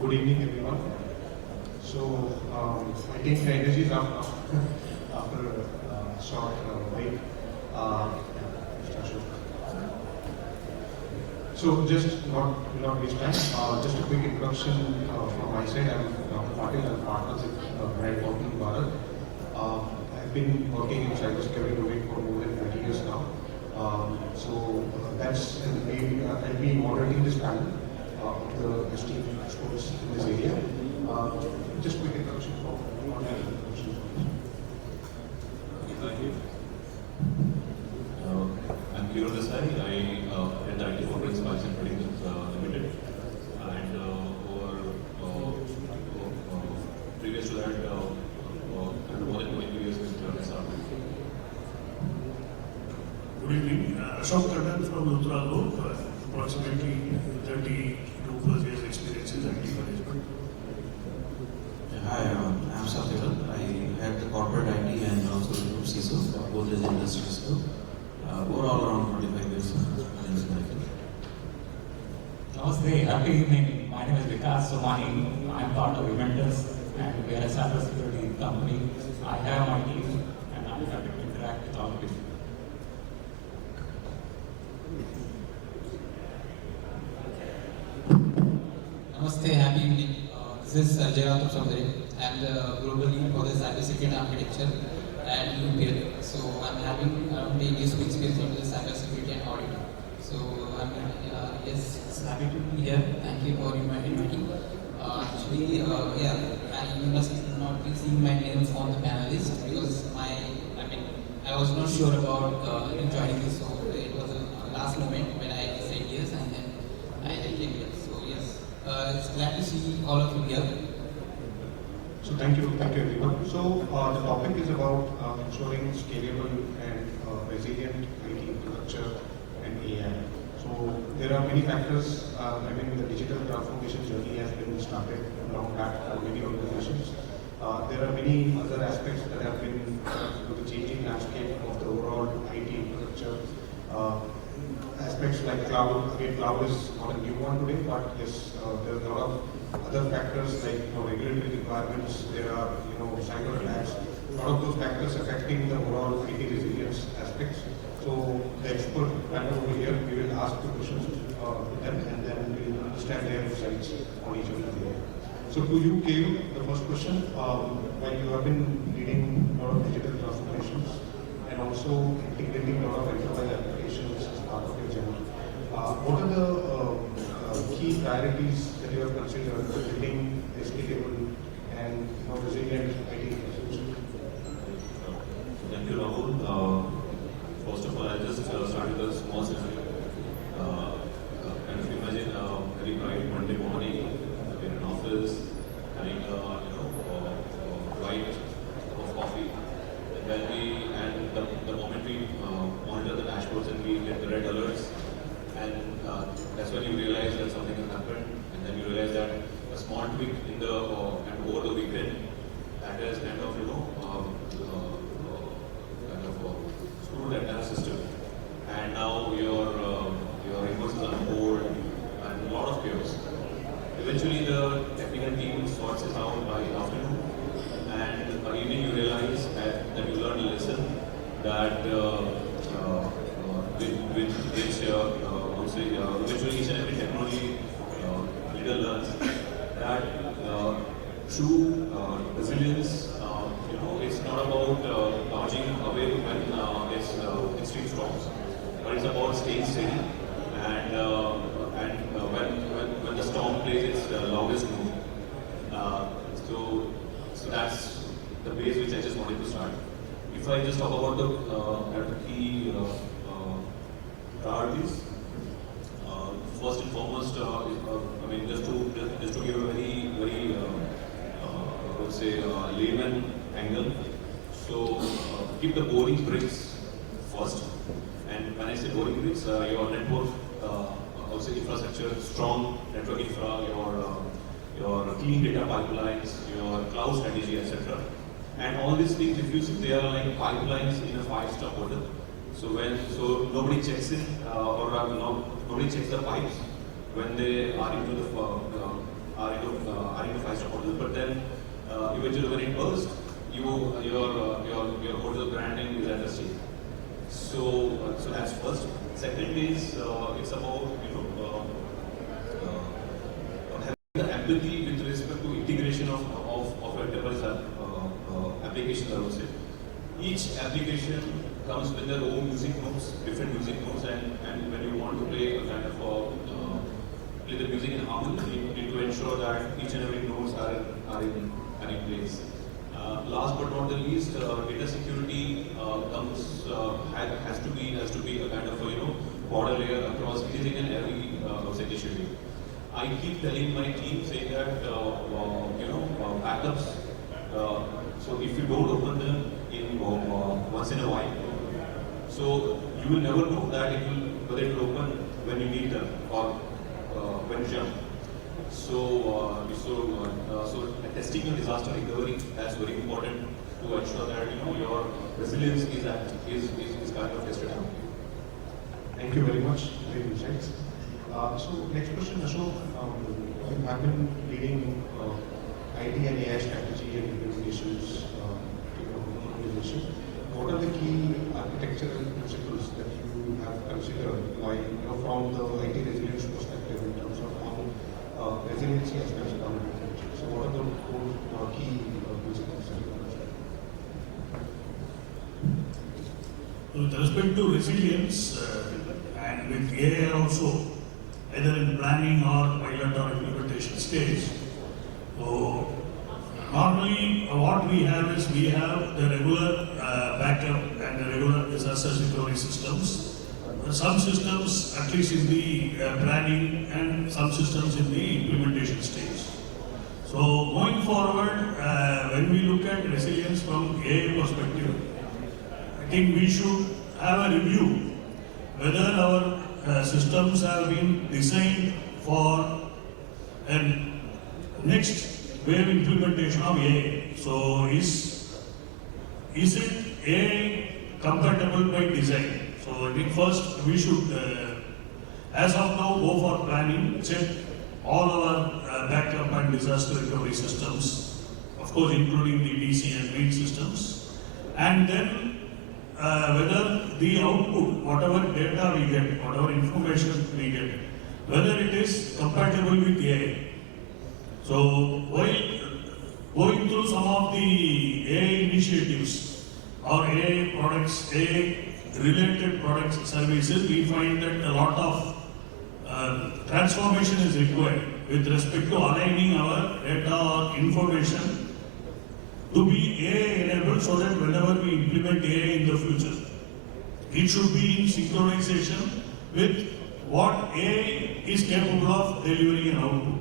Good evening, everyone. So, I think the energy is up after a short break. Mr. Ashok. So, just not waste time. Just a quick introduction from my side. I'm Dr. Patil. I'm partners with Thornton, Bharat. I've been working in cybersecurity domain for more than 20 years now. That's I'll be moderating this panel of the esteemed experts in this area. Just quick introduction for Thank you. I'm Keyur Desai. I head the IT Corporate Spice and Trading Limited. And previous to that, more than 20 years with Desai. Good evening. Ashok Tandon from Luthra Group, approximately 32 plus years experience in IT management. Hi, I'm Scalable. I head the corporate IT and also the group CISO, both as industries. Overall, around 25 years in this market. Namaste, happy evening. My name is Vikas Somani. I'm part of Inventors and we are a cybersecurity company. I have my team and I'm happy to interact with all of you. Namaste, happy evening. This is Rahul from there. I'm the global lead for the cybersecurity architecture at UPL. So I'm having around 10 years of experience into the cybersecurity and audit. So I'm happy to be here. Thank you for inviting me. You must not be seeing my names on the panelist because I was not sure about joining this. So it was a last moment when I said yes and then I came here. So yes, it's glad to see all of you here. So thank you everyone. So the topic is about ensuring scalable and resilient IT infrastructure and AI. So there are many factors. The digital transformation journey has been started long back for many organizations. There are many other aspects that have been with the changing landscape of the overall IT infrastructure. Aspects like cloud. Again, cloud is not a new one today, but yes, there are a lot of other factors like regulatory requirements. There are cyber attacks. A lot of those factors affecting the overall IT resilience aspects. So the expert panel over here, we will ask the questions to them, and then we will understand their insights on each of the area. So to you, Keyur, the first question. While you have been leading a lot of digital transformations and also integrating a lot of enterprise applications as part of your journey, what are the key priorities that you have considered for building a scalable and resilient IT infrastructure? Thank you, Rahul. First of all, I'll just start with a small scenario. Kind of imagine a very bright Monday morning in an office, having a right cup of coffee, and the moment we monitor the dashboards and we get the red alerts, and that's when you realize that something has happened, and then you realize that a small tweak in the and over the weekend that has kind of screwed the entire system, and now your invoices are on hold and a lot of chaos. Eventually, the technical team sorts it out by afternoon, and by evening you realize that you learned a lesson that eventually each and every technology leader learns that true resilience, it's not about dodging away when it's extreme storms, but it's about staying steady and when the storm plays its loudest move. So that's the base which I just wanted to start. If I just talk about the key priorities, first and foremost, just to give a very I would say layman angle. So keep the boring bricks first, and when I say boring bricks, your network, I would say infrastructure, strong network infra, your clean data pipelines, your cloud strategy, etc. And all these things, if you see, they are like pipelines in a 5-star hotel. So nobody checks in, nobody checks the pipes when they are into the are in a five-star hotel, but then eventually when it bursts, your hotel branding is at stake. So that's first. Second is it's about having the empathy with respect to integration of enterprise applications. I would say each application comes with their own music notes, different music notes, and when you want to play a kind of play the music in harmony, you need to ensure that each and every notes are in place. Last but not the least, data security has to be a kind of border layer across anything and every initiative. I keep telling my team saying that backups. So if you don't open them in once in a while, so you will never know that whether it will open when you need them or when you jump. So testing your disaster recovery, that's very important to ensure that your resilience is kind of tested out. Thank you very much. Great insights. So next question, Ashok. You have been leading IT and AI strategy and implementations in your organization. What are the key architectural principles that you have considered, like from the IT resilience perspective in terms of how resiliency has been done? So what are the key principles that you consider? With respect to resilience, and with AI also, either in planning or pilot or implementation stage, so normally what we have is we have the regular backup and the regular disaster recovery systems. Some systems at least in the planning and some systems in the implementation stage. So going forward, when we look at resilience from AI perspective, I think we should have a review whether our systems have been designed for a next wave implementation of AI. So is it AI compatible by design? So I think first we should, as of now, go for planning, check all our backup and disaster recovery systems, of course including the DC and read systems, and then whether the output, whatever data we get, whatever information we get, whether it is compatible with AI. So while going through some of the AI initiatives or AI products, AI related products, services, we find that a lot of transformation is required with respect to aligning our data or information to be AI enabled so that whenever we implement AI in the future, it should be in synchronization with what AI is capable of delivering an output.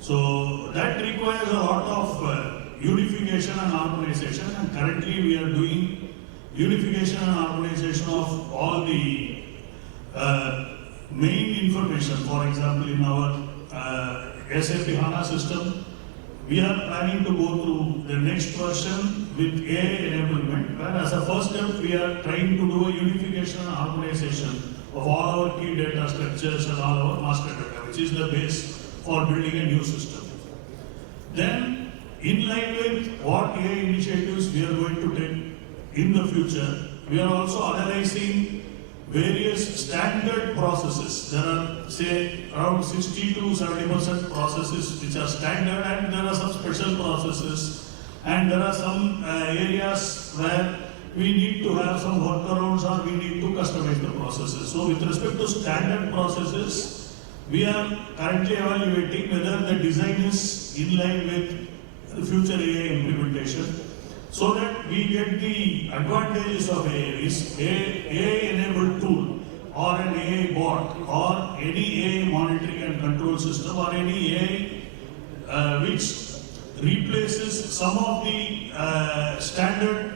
So that requires a lot of unification and harmonization, and currently we are doing unification and harmonization of all the main information. For example, in our SAP HANA system, we are planning to go through the next version with AI enablement, where as a first step we are trying to do a unification and harmonization of all our key data structures and all our master data, which is the base for building a new system. Then, in line with what AI initiatives we are going to take in the future, we are also analyzing various standard processes. There are, say, around 60 to 70% processes which are standard, and there are some special processes, and there are some areas where we need to have some workarounds or we need to customize the processes. So with respect to standard processes, we are currently evaluating whether the design is in line with the future AI implementation, so that we get the advantages of AI. Is AI-enabled tool or an AI bot or any AI monitoring and control system or any AI which replaces some of the standard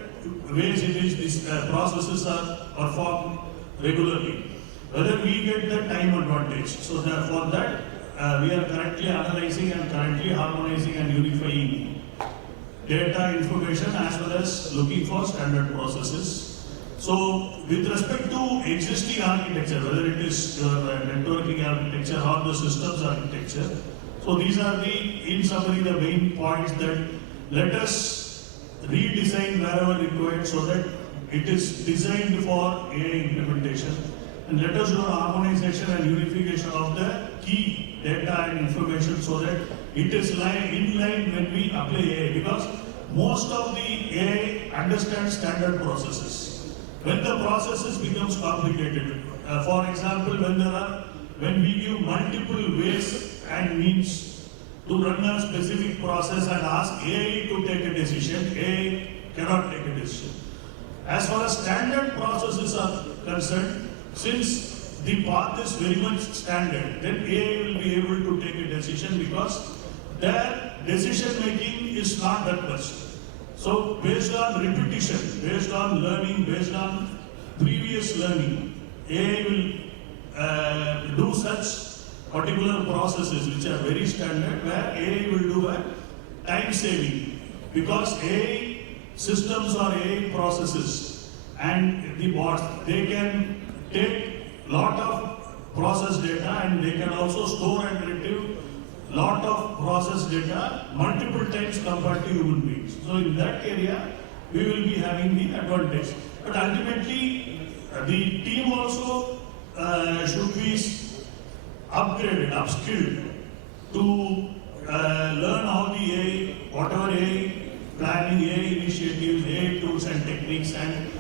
ways in which these processes are performed regularly, whether we get the time advantage. So for that, we are currently analyzing and currently harmonizing and unifying data information as well as looking for standard processes. So with respect to existing architecture, whether it is your networking architecture or the systems architecture, So these are in summary, the main points that let us redesign wherever required so that it is designed for AI implementation. And let us do harmonization and unification of the key data and information so that it is in line when we apply AI. Because most of the AI understands standard processes. When the processes becomes complicated, for example, when we give multiple ways and means to run a specific process and ask AI to take a decision, AI cannot take a decision. As far as standard processes are concerned, since the path is very much standard, then AI will be able to take a decision because their decision making is not that much. So based on repetition, based on learning, based on previous learning, AI will do such particular processes which are very standard where AI will do a time saving because AI systems or AI processes and the bots, they can take lot of process data and they can also store and retrieve lot of process data multiple times compared to human beings. So in that area, we will be having the advantage. But ultimately, the team also should be upgraded, upskilled to learn all the AI, whatever AI planning, AI initiatives, AI tools and techniques. And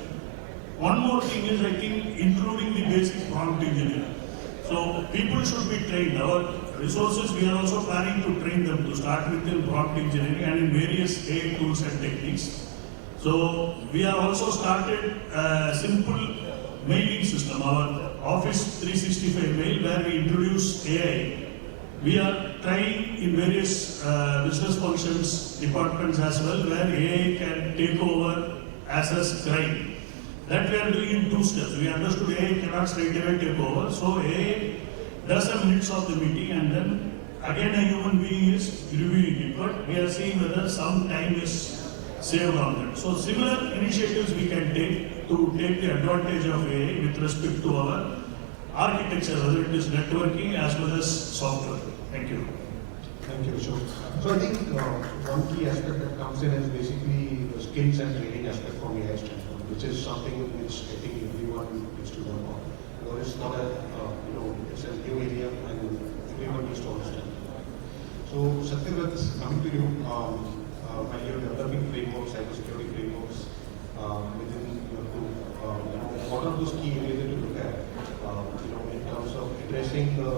one more thing is, I think, including the basic prompt engineering. So people should be trained. Our resources, we are also planning to train them to start with in prompt engineering and in various AI tools and techniques. So we have also started a simple mailing system, our Office 365 mail, where we introduce AI. We are trying in various business functions, departments as well, where AI can take over as a scribe. That we are doing in 2 steps. We understood AI cannot straight away take over. So AI does the minutes of the meeting and then again a human being is reviewing it. But we are seeing whether some time is saved on that. So similar initiatives we can take to take the advantage of AI with respect to our architecture, whether it is networking as well as software. Thank you. Thank you, Ashok. So I think one key aspect that comes in is basically the skills and training aspect from AI standpoint, which is something which I think everyone needs to work on. Because it's not a, it's a new area and everyone needs to understand. So Satyavrat, coming to you, while you're developing frameworks, cybersecurity frameworks within your group, what are those key areas that you look at, in terms of addressing the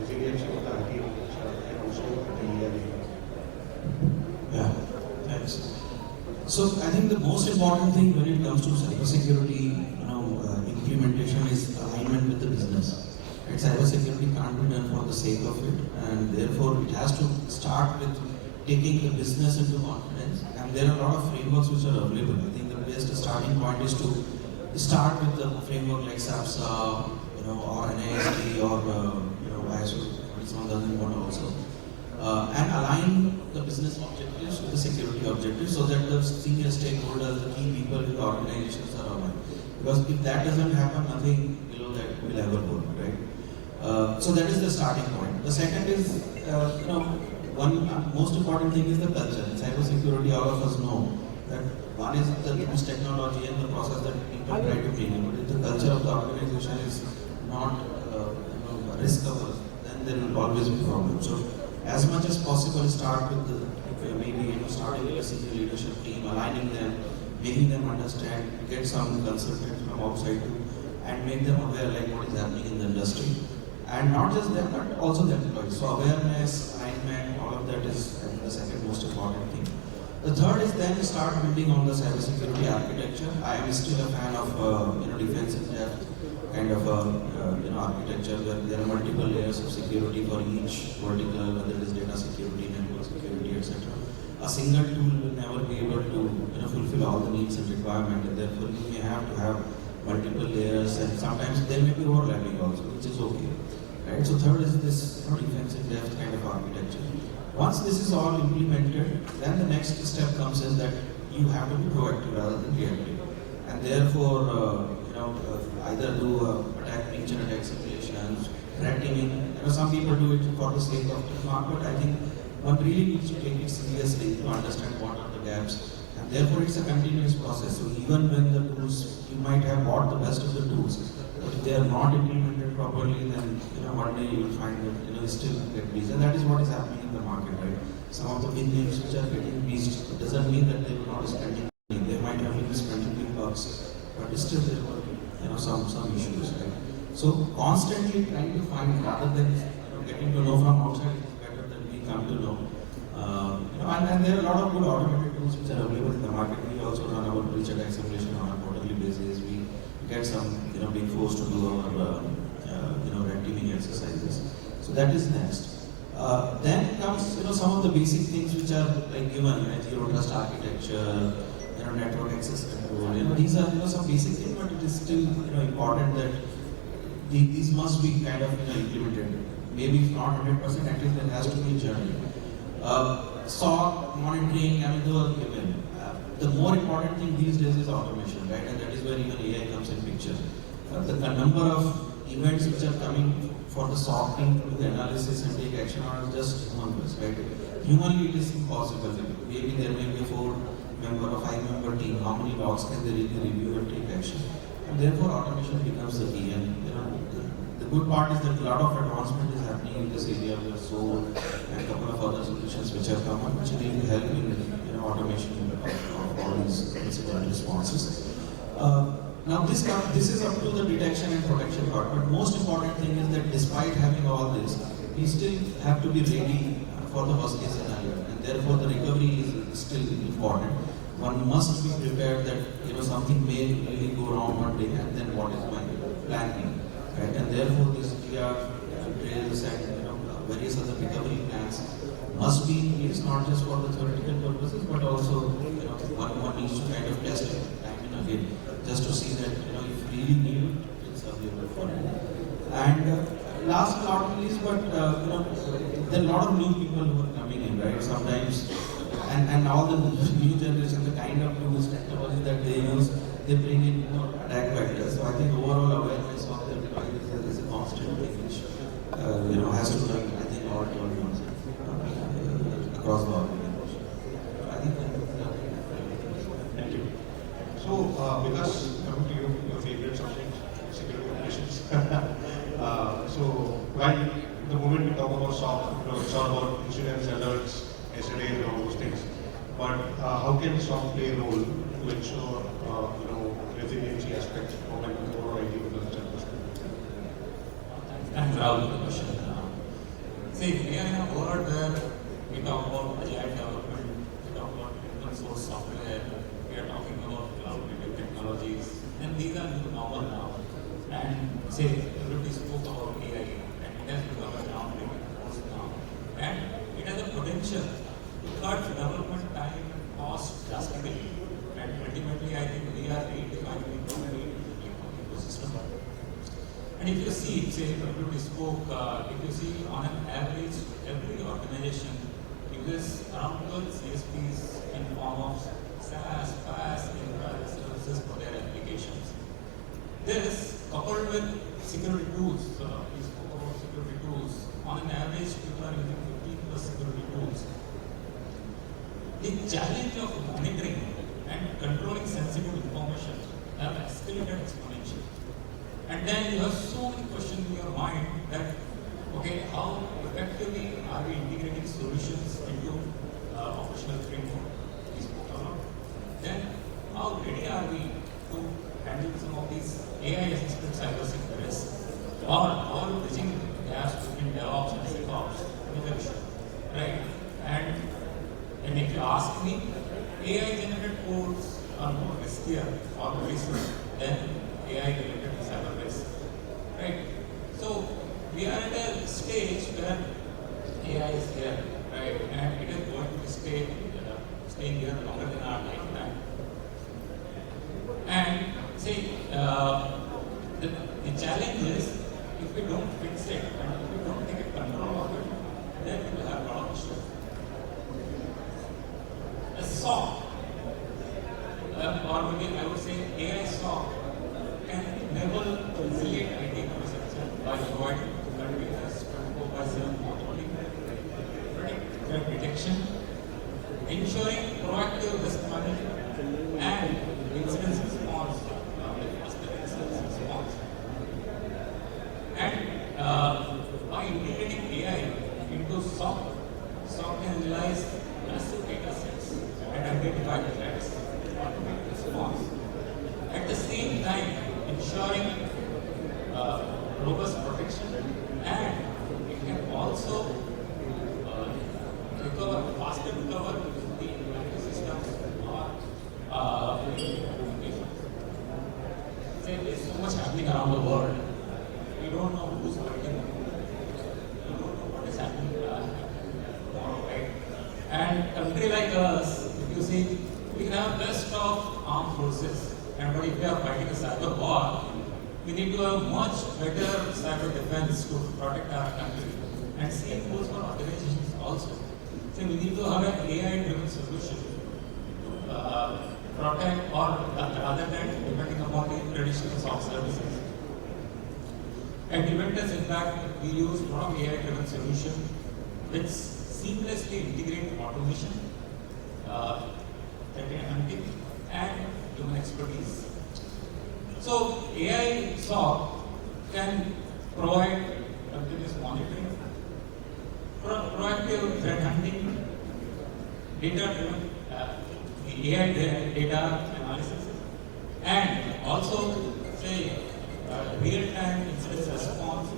resilience of the IT and also the AI? Yeah, thanks. So I think the most important thing when it comes to cybersecurity, implementation is alignment with the business. Right? Cybersecurity can't be done for the sake of it, and therefore it has to start with taking the business into confidence. And there are a lot of frameworks which are available. I think the best starting point is to start with the framework like SAPSA, or NIST, or ISO 27001 also, and align the business objectives with the security objectives so that the senior stakeholders, the key people in the organizations are aligned. Because if that doesn't happen, nothing below that will ever work, right? So that is the starting point. The second is, one most important thing is the culture. In cybersecurity, all of us know that one is the use technology and the process that people try to bring in. But if the culture of the organization is not risk averse, then there will always be problems. So as much as possible, start with the starting with a senior leadership team, aligning them, making them understand, get some consultants from outside too, and make them aware like what is happening in the industry. And not just them, but also the employees. So awareness, alignment, all of that is the second most important thing. The third is then start building on the cybersecurity architecture. I am still a fan of defense in depth kind of architecture where there are multiple layers of security for each vertical, whether it is data security, network security, etc. A single tool will never be able to fulfill all the needs and requirements, and therefore you may have to have multiple layers, and sometimes there may be overlapping also, which is okay. Right? So third is this defense in depth kind of architecture. Once this is all implemented, then the next step comes in that you have to be proactive rather than reactive, and therefore either do attack breach and attack simulations, red teaming some people do it for the sake of the market. I think one really needs to take it seriously to understand what are the gaps, and therefore it's a continuous process. So even when the tools, you might have bought the best of the tools, but if they are not implemented properly, then one day you will find that you still get breached, and that is what is happening in the market, right? Some of the big names which are getting breached, it doesn't mean that they will not spending money. They might have been spending big bucks, but still there were some issues, right? So constantly trying to find, rather than getting to know from outside, it's better than we come to know. And there are a lot of good automated tools which are available in the market. We also run our breach attack simulation on a quarterly basis. We get some big fours to do our red teaming exercises. So that is next. Then comes some of the basic things which are like given, zero trust architecture, network access control. These are some basic things, but it is still important that these must be kind of implemented. Maybe if not 100%, at least there has to be a journey. SOC monitoring, those are given. The more important thing these days is automation, right? And that is where even AI comes in picture. The number of events which are coming for the SOC team to do the analysis and take action are just humongous, right? Humanly, it is impossible. Maybe there may be a 4-member or 5-member team. How many logs can they really review and take action? And therefore, automation becomes the key. And the good part is that a lot of advancement is happening in this area with SOAR and a couple of other solutions which have come up, which really help in automation of all these incident responses. Now this is up to the detection and protection part, but most important thing is that despite having all this, we still have to be ready for the worst case scenario, and therefore the recovery is still important. One must be prepared that something may really go wrong one day, and then what is my plan B, right? And therefore these GR drills and various other recovery plans must be in place, not just for the theoretical purposes, but also one needs to kind of test it time and again, just to see that if really need it's available for you. And last but not least, but there are a lot of new people who are coming in, right? Sometimes, and all the new generation, the kind of tools, technology that they use, they bring in attack vectors. So I think overall awareness of the device is a constant thing which has to run, I think, all 12 months across the organization. I think Thank you. So, because coming to your favorite subject, security operations. So, while the moment we talk about SOC, it's all about incidents, alerts, SLAs, and all those things. But how can SOC play a role to ensure, resiliency aspect from an overall IT infrastructure perspective? Thanks, Rahul, for the question. See, we are in a world where we talk about agile development, we talk about open source software, we are talking about cloud-native technologies, and these are new normal now. And say, everybody spoke about AI, and it has become a groundbreaking force now. And it has a potential to cut development time and cost drastically. And ultimately, I think we are redefining the complete ecosystem. And if you see, say, everybody spoke, if you see on an average, every organization uses around 12 CSPs in form of SaaS, PaaS, enterprise services for their applications. This, coupled with security tools, we spoke about security tools, on an average, people are using 15 plus security tools. The challenge of monitoring and controlling sensitive information have escalated exponentially. And then you have so many questions in your mind that, okay, how effectively are we integrating solutions into operational framework? We spoke about. Then, how ready are we to handle some of these AI-assisted cybersecurity risks? Or how are we bridging gaps between DevOps and SecOps? Right? And if you ask me, AI-generated codes are more riskier or riskier than AI-related cyber risk. Right? So we are at a stage where AI is here, right? And it is going to staying here longer than our lifetime. And say the challenge is if we don't fix it and if we don't take control of it, then we will have a lot of issues. A SOC, or maybe I would say AI SOC threat detection, ensuring proactive risk management, and incident response, faster incident response. And by integrating AI into SOC can analyze massive data sets and identify threats, automate response. At the same time, ensuring robust protection, and it can also faster recover the impacted systems or applications. There's so much happening around the world. We don't know who's fighting. We don't know what is happening tomorrow, right? And country like us, if you see, we have best of armed forces, and but if we are fighting a cyber war, we need to have much better cyber defense to protect our country. And same goes for organizations also. So we need to have an AI-driven solution to protect, or rather than depending upon the traditional SOC services. At Eventers, in fact, we use a lot of AI-driven solution which seamlessly integrate automation, threat hunting, and human expertise. So AI SOC can provide continuous monitoring, proactive threat hunting, data-driven AI data analysis, and also say real-time incident response.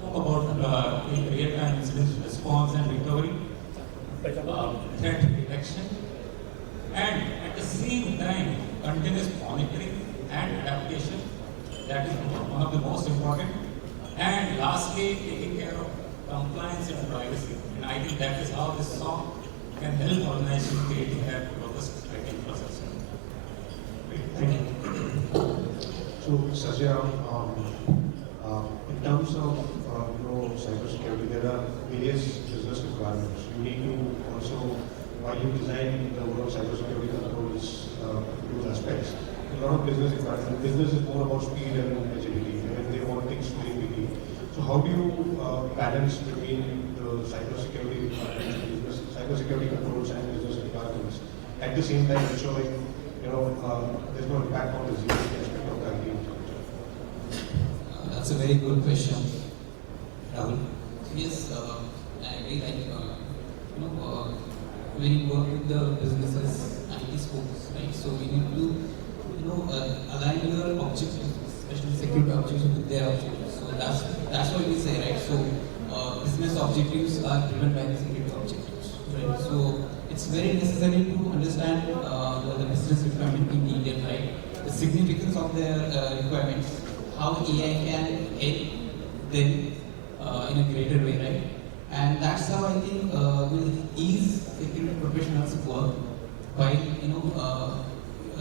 Talk about real-time incident response and recovery, threat detection, and at the same time continuous monitoring and adaptation. That is one of the most important. And lastly, taking care of compliance and privacy. And I think that is how this SOC can help organizations creating that robust IT infrastructure. Thank you. So, Sajja, in terms of cybersecurity, there are various business requirements. You need to also, while you design the overall cybersecurity controls, those aspects, a lot of business requirements. Business is more about speed and agility, and they want things very quickly. So, how do you balance between the cybersecurity requirements, cybersecurity controls, and business requirements, at the same time ensuring there's no impact on the security aspect of the IT infrastructure? That's a very good question, Rahul. Yes, I agree. When you work with the businesses, IT scopes, right? So we need to, align your objectives, especially security objectives, with their objectives. So that's what we say, right? So business objectives are driven by the security objectives, right? So it's very necessary to understand the business requirement in detail, right? The significance of their requirements, how AI can help them in a greater way, right? And that's how I think will ease security professionals' work by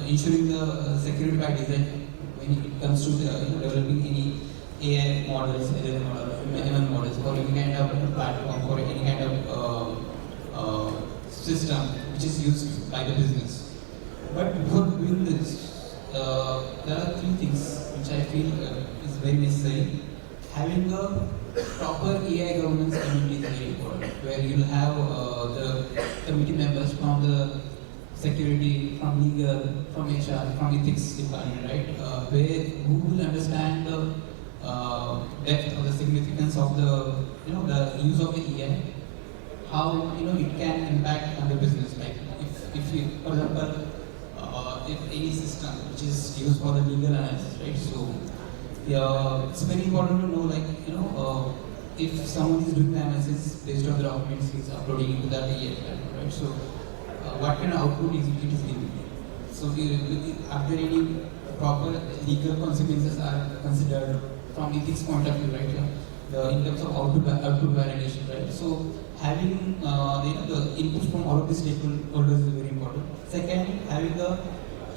ensuring the security by design when it comes to developing any AI models, LLM models, ML models, or any kind of platform, or any kind of system which is used by the business. But before doing this, there are three things which I feel is very necessary. Having a proper AI governance committee is very important, where you'll have the committee members from the security, from legal, from HR, from ethics department, right? Who will understand the depth or the significance of the use of the AI, how it can impact on the business. Like if you, for example, if any system which is used for the legal analysis, right? So it's very important to know, if someone is doing the analysis based on the documents he's uploading into that AI platform, right? So what kind of output it is giving? So are there any proper legal consequences are considered from ethics point of view, right? In terms of output validation, right? So having the input from all of these stakeholders is very important. Second, having the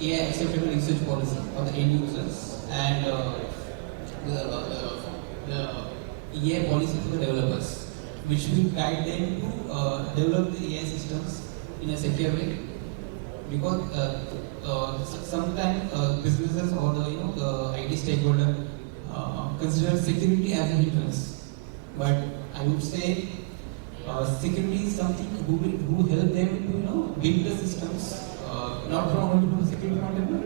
AI acceptable usage policy for the end users, and the AI policy for the developers, which will guide them to develop the AI systems in a secure way. Because sometimes businesses or the IT stakeholder consider security as a hindrance, but I would say security is something who help them to build the systems, not from only from the security point of view,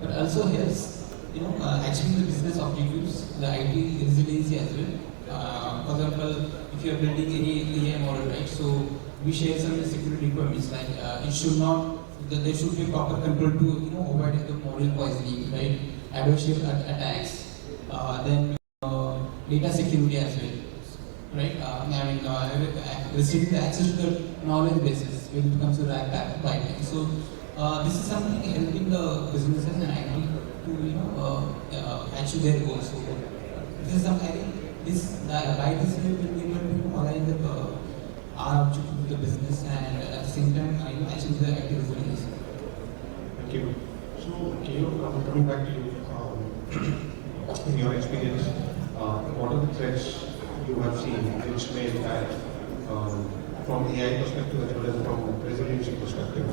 but also helps achieving the business objectives, the IT resiliency as well. For example, if you are building any AI model, right? So we share some security requirements like it should not, there should be proper control to avoid the model poisoning, right? Adversarial attacks, then data security as well, right? Receiving the access to the knowledge bases when it comes to RAG piping. So this is something helping the businesses and IT to achieve their goals. So this is something I think by this way we'll be able to align our objective with the business and at the same time achieve the IT resilience. Thank you. So, Keyur, coming back to you, in your experience, what are the threats you have seen which may impact from AI perspective as well as from resiliency perspective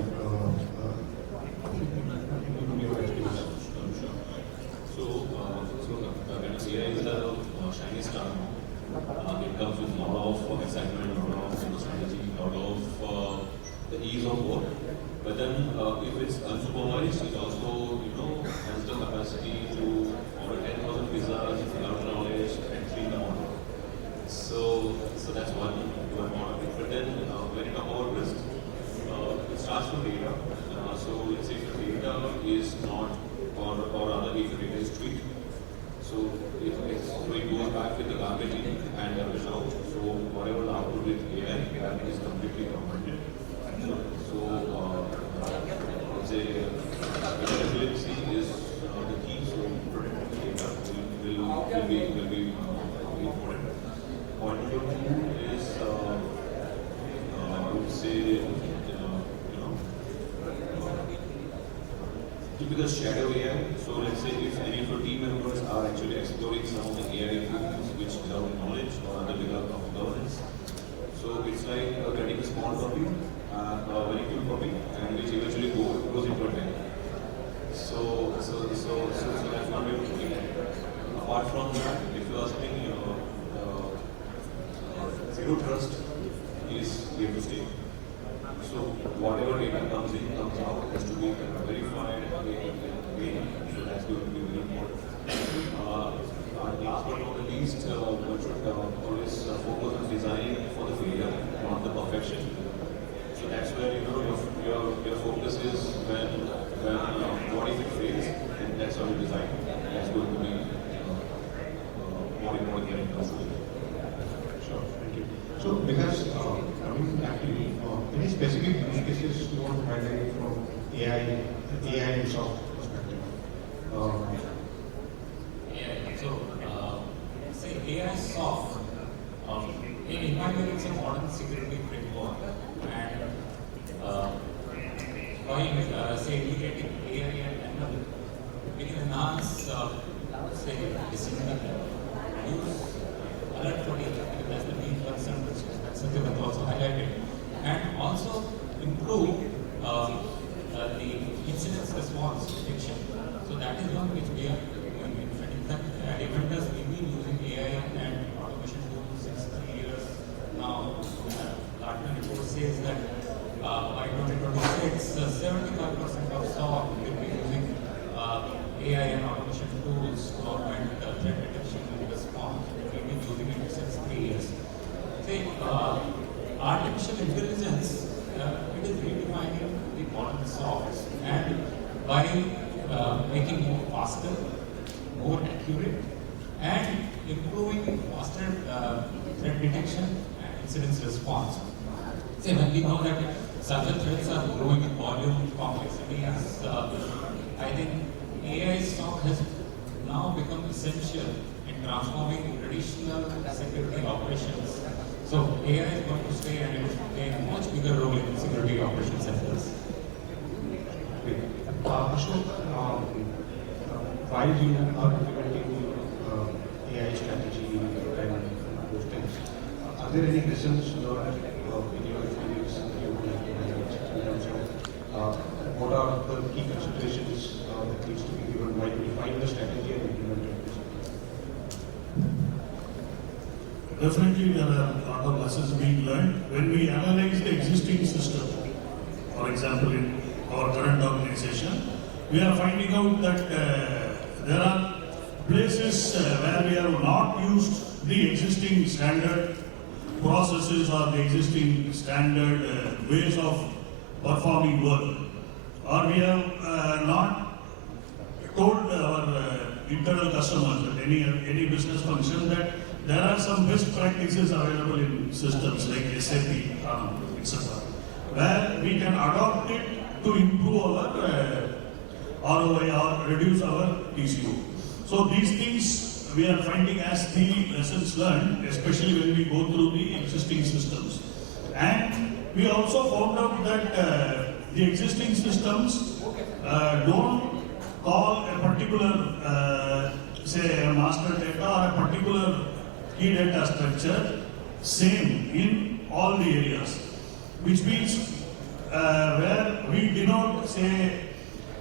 in your experience? Sure. So AI is a shiny star. It comes with a lot of excitement, a lot of strategy, a lot of the ease of work. But then, if it's unsupervised, it also, has the capacity to order 10,000 pizzas without knowledge and clean the order. So that's one part of it. But then, when you talk about risk, it starts from data. So let's say if the data is not, or rather if the data is tweaked, so it goes back with the garbage in and garbage out. So whatever the output with AI is completely corrupted. Let's say resiliency is the key. So protecting data will be important. Point number two is I would say typical shadow AI. So let's say if any of your team members are actually exploring some of the AI tools which without knowledge or other without governance. So it's like getting a small copy, a very good copy, and which eventually goes into a tank. So that's one way of looking at it. Apart from that, if you ask me, zero trust is here to stay. So whatever data comes in, comes out, has to be verified again. So that's going to be very important. And last but not the least, one should always focus on design for the failure, not the perfection. So that's where your focus is when what if it fails, and that's how you design. That's going to be more important than it comes to it. Sure, thank you. So, because coming back to you, any specific use cases you want to highlight from AI and soft perspective? Say AI soft. In my view, it's a modern security framework, and by integrating AI and ML, we can enhance, decision making, use alert for data, that's the main concern which Satyavrata also highlighted, and also improve the incident response detection. So that is one which we are doing. In fact, at Defenders, we've been using AI and automation tools since 3 years now. Gartner report says that by 2026, 75% of SOC will be using AI and automation tools to augment threat detection and response. We've been using it since 3 years. Say, artificial intelligence, it is redefining the modern SOCs, and by making more faster, more accurate, and improving faster threat detection and incident response. Say, when we know that cyber threats are growing in volume, complexity, I think AI SOC has now become essential in transforming traditional security operations. So AI is going to stay and it will play a much bigger role in security operations centers. Ashok, while you are implementing AI strategy and those things, are there any lessons learned in your experience that you would like to highlight in terms of what are the key considerations that needs to be given while you define the strategy and implement it? Definitely, there are a lot of lessons being learned. when we analyze the existing system, for example, in our current organization, we are finding out that there are places where we have not used the existing standard processes or the existing standard ways of performing work, or we have not told our internal customers at any business function that there are some best practices available in systems like SAP, etc., where we can adopt it to improve our ROI or reduce our TCO. So these things we are finding as the lessons learned, especially when we go through the existing systems. And we also found out that the existing systems don't call a particular, say, a master data or a particular key data structure same in all the areas, which means where we denote, say,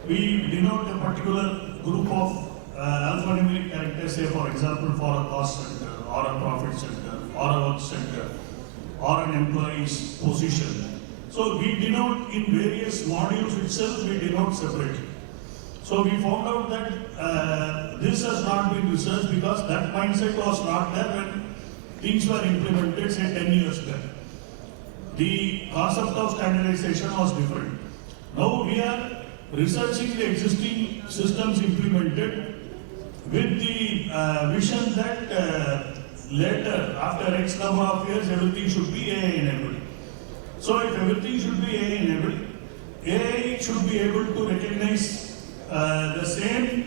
we denote a particular group of alphanumeric characters, say for example for a cost center or a profit center or a work center or an employee's position. So we denote in various modules itself, we denote separately. So we found out that this has not been researched because that mindset was not there when things were implemented, say 10 years back. The concept of standardization was different. Now we are researching the existing systems implemented with the vision that later, after X number of years, everything should be AI enabled. So if everything should be AI enabled, AI should be able to recognize the same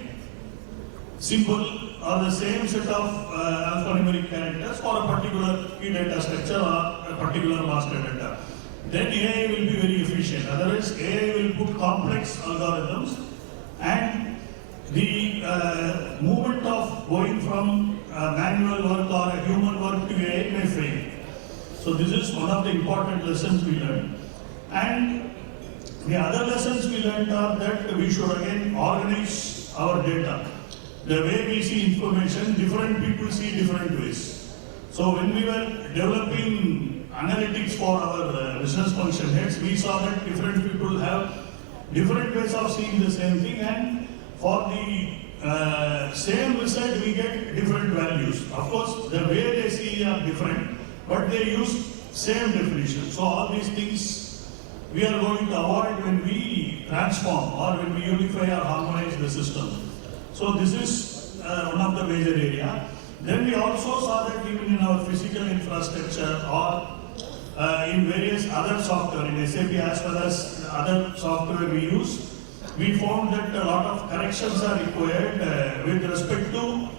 symbol or the same set of alphanumeric characters for a particular key data structure or a particular master data. Then AI will be very efficient. Otherwise, AI will put complex algorithms, and the movement of going from manual work or a human work to AI may fail. So this is one of the important lessons we learned. And the other lessons we learned are that we should again organize our data. The way we see information, different people see different ways. So when we were developing analytics for our business function heads, we saw that different people have different ways of seeing the same thing, and for the same result we get different values. Of course, the way they see are different, but they use same definition. So all these things we are going to avoid when we transform or when we unify or harmonize the system. So this is one of the major area. Then we also saw that even in our physical infrastructure or in various other software, in SAP as well as other software we use, we found that a lot of corrections are required with respect to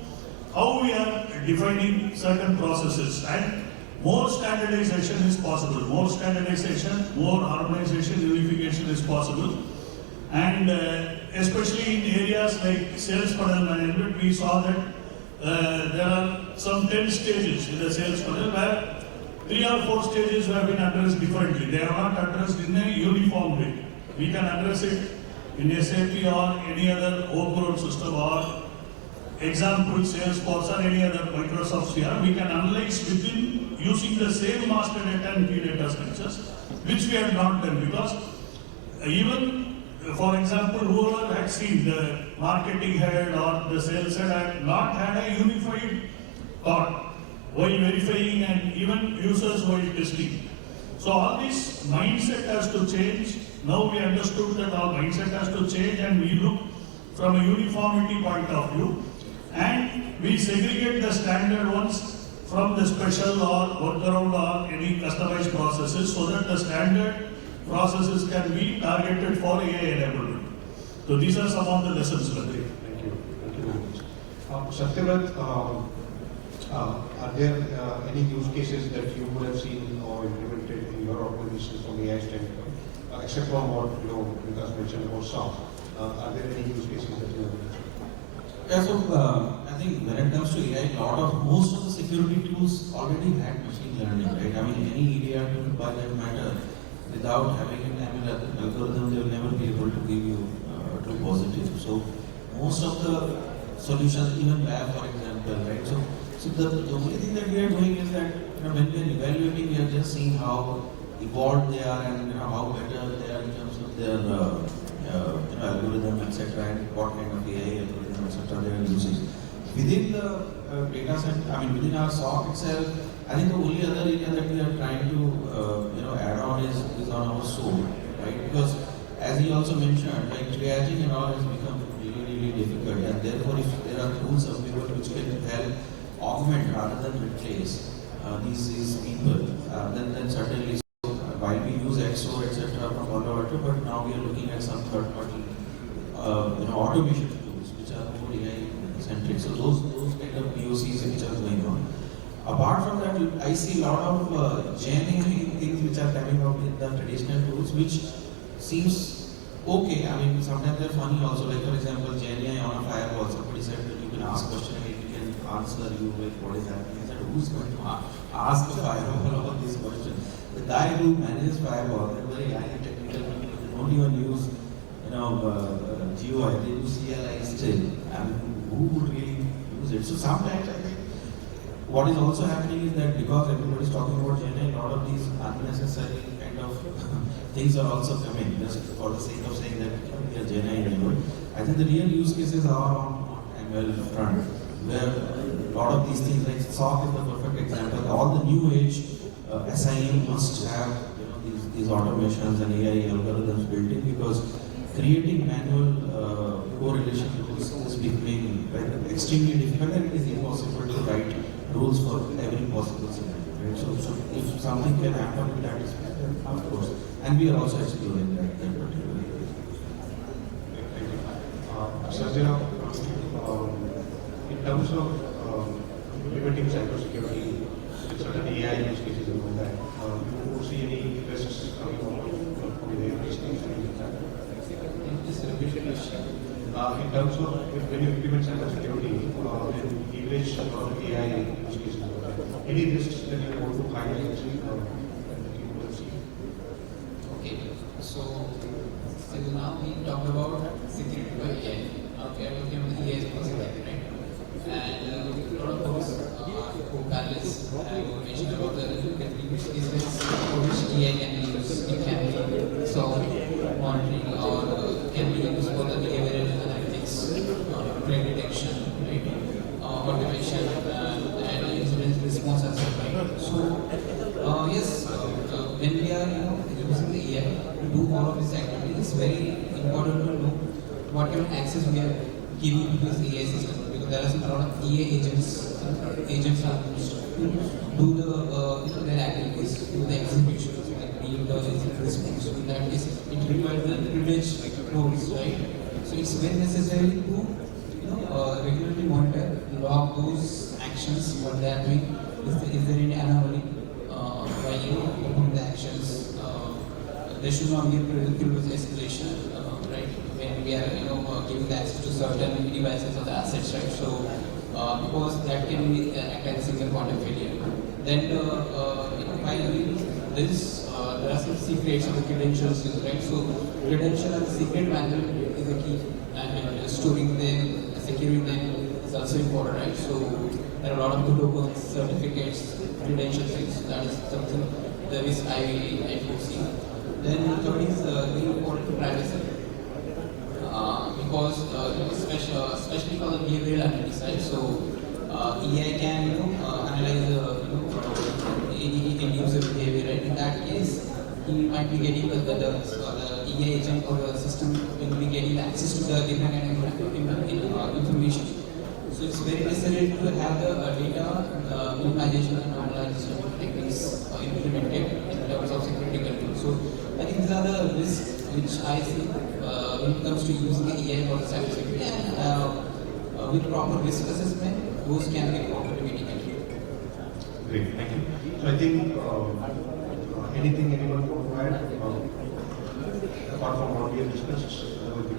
how we are defining certain processes, and more standardization is possible. More standardization, more harmonization, unification is possible. And especially in areas like sales funnel management, we saw that there are some 10 stages in the sales funnel where 3 or 4 stages have been addressed differently. They are not addressed in a uniform way. We can address it in SAP or any other homegrown system, or example Salesforce or any other Microsoft CRM. We can analyze within using the same master data and key data structures, which we have not done, because even, for example, whoever had seen the marketing head or the sales head had not had a unified thought while verifying and even users while testing. So all this mindset has to change. Now we understood that our mindset has to change, and we look from a uniformity point of view, and we segregate the standard ones from the special or workaround or any customized processes, so that the standard processes can be targeted for AI enablement. So these are some of the lessons learned. Thank you. Thank you very much. Satyavrat, are there any use cases that you would have seen or implemented in your organization from AI standpoint, except from what Vikas mentioned about SOC? Are there any use cases that you have mentioned? Yeah, so I think when it comes to AI, most of the security tools already had machine learning, right? I mean, any EDR tool, by that matter, without having an ML algorithm, they will never be able to give you true positive. So most of the solutions, even WAF, for example, right? So the only thing that we are doing is that when we are evaluating, we are just seeing how evolved they are and how better they are in terms of their algorithm, etc., and what kind of AI algorithm, etc., they are using. Within the data center, within our SOC itself, I think the only other area that we are trying to add on is on our SOAR, right? Because as he also mentioned, like triaging and all has become really, really difficult, and therefore if there are tools available which can help augment rather than replace these people, then certainly while we use XOR, etc., from Moderator, but now we are looking at some third-party automation tools which are more AI-centric. So those kind of POCs which are going on. Apart from that, I see a lot of GenAI things which are coming out in the traditional tools, which seems okay. Sometimes they're funny also. Like for example, GenAI on a firewall. Somebody said that you can ask question and it can answer you with what is happening. I said, who's going to ask the firewall all these questions? The guy who manages firewall, they're very highly technical people. They don't even use GUI. They use CLI still. Who would really use it? So sometimes I think what is also happening is that because everybody is talking about GenAI, a lot of these unnecessary kind of things are also coming just for the sake of saying that we are GenAI enabled. I think the real use cases are on ML front, where a lot of these things like SOC is the perfect example. All the new age SIM must have these automations and AI algorithms built in, because creating manual correlation rules is becoming extremely difficult, and it is impossible to write rules for every possible scenario. Right? So if something can happen in that respect, then of course, and we are also exploring that particular area. Sarjana, in terms of implementing cybersecurity with certain AI use cases and all that, you don't see any risks coming out from the AI use cases? In terms of when you implement cybersecurity and leverage a lot of AI use cases, any risks that you want to highlight that you would see? Okay, so now we talk about security by AI. We are talking about AI security, right? And a lot of those co-panelists have mentioned about the use cases for which AI can be used. It can be SOC monitoring, or can be used for the behavioral analytics, threat detection, right? Automation and incident response as well, right? So yes, when we are using the AI to do all of these activities, it's very important to know what kind of access we are giving to this AI system, because there are a lot of AI agents. Agents are used to do their activities, do the executions, like being the response. So in that case, it requires the privilege roles, right? So it's very necessary to regularly monitor, log those actions, what they are doing. Is there any anomaly by performing the actions? There should not be a privilege escalation, right? When we are giving the access to certain devices or the assets, right? So because that can be act as a single point of failure. Then by doing this, there are some secrets of the credentials, right? So credential and secret management is a key, and storing them, securing them is also important, right? So there are a lot of tokens, certificates, credential things. That is something that is I foresee. Then third is very important to privacy, because especially for the behavioral analytics, right? So AI can analyze any user behavior, right? In that case, he might be getting the AI agent or the system will be getting access to the different kind of information. So it's very necessary to have the data minimization and normalization techniques implemented in terms of security control. So I think these are the risks which I see when it comes to using AI for cybersecurity, and with proper risk assessment, those can be properly mitigated. Great, thank you. So I think anything anyone want to add apart from what we have discussed with